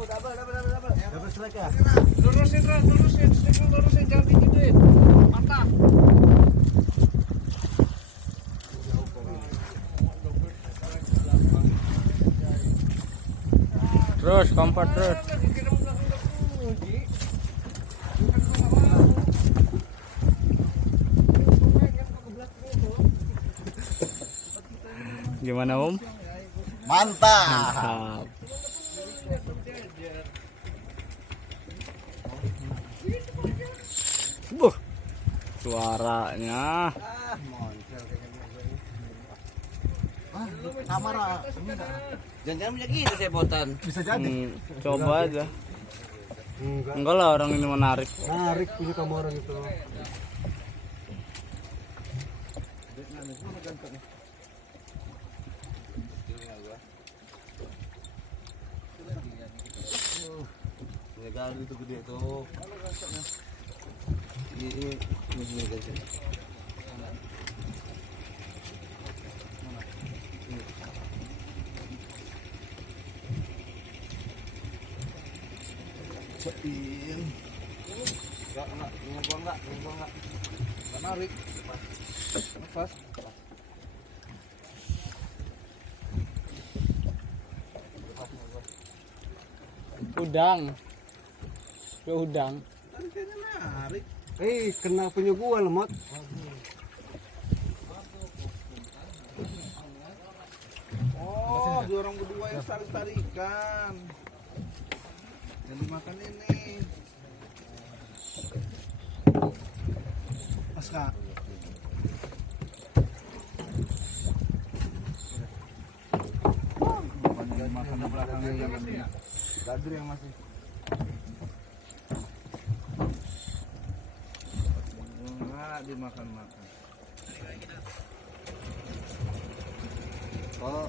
Double strike ya. Lurusin jangan digituin. Mantap. Terus kompak terus. Gimana Om? Mantap. Mantap. Buh, suaranya. Kamera. Jangan punya gitu saya botan. Bisa jadi. Coba aja. Enggak. Enggak lah, orang ini menarik. Narik punya kamera gitu. Legal itu gede tuh. Ini guys. Cepin. Enggak narik. Nafas. Udang. Ke udang. Narik. Kena punya gua lemot. Oh, dua orang berdua yang tarik-tarikan. Yang dimakan ini. Aska. Makan belakangnya yang masih. Kadri yang masih. Enggak dimakan-makan. Oh,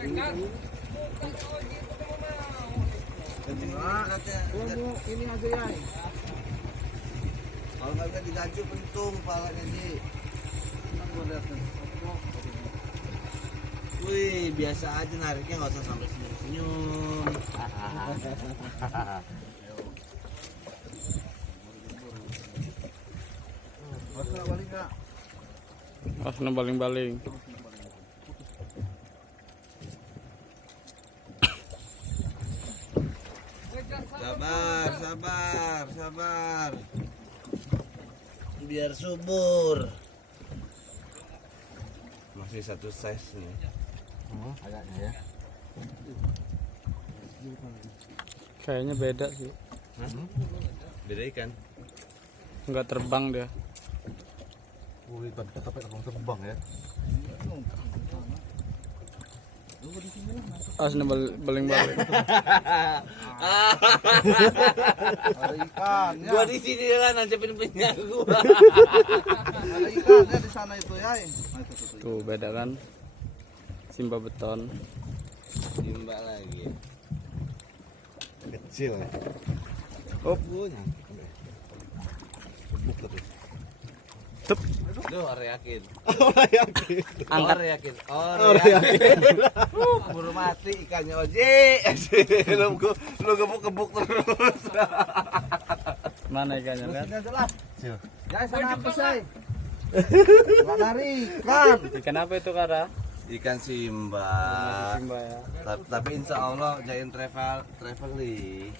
ini aja ya. Kalau nggak bisa diganti pentung palanya Ji. Wih, biasa aja nariknya nggak usah sampai senyum-senyum. Asna baling-baling. Sabar. Biar subur. Masih satu size nih. Agaknya ya. Kayaknya beda sih. Beda ikan. Enggak terbang dia. Wih, tapi langsung terbang ya. Asna baling-baling. Ada ikan. Gua di sini lah nancepin punya gua. Ada ikannya di sana itu ya. Tuh beda kan. Simba beton. Simba lagi. Kecil ya. Hop. Buk terus. Tep. Duh, orang yakin. Angkat. Orang yakin. Orang yakin. Buru mati ikannya Oji. Lu gebuk-gebuk terus. Mana ikannya lihat? Ini aja lah. Kecil. Ya sana apa sih? Nggak narik kan? Ikan apa itu Kara? Ikan Simba. Simba ya. Tapi insya Allah Giant Travel nih.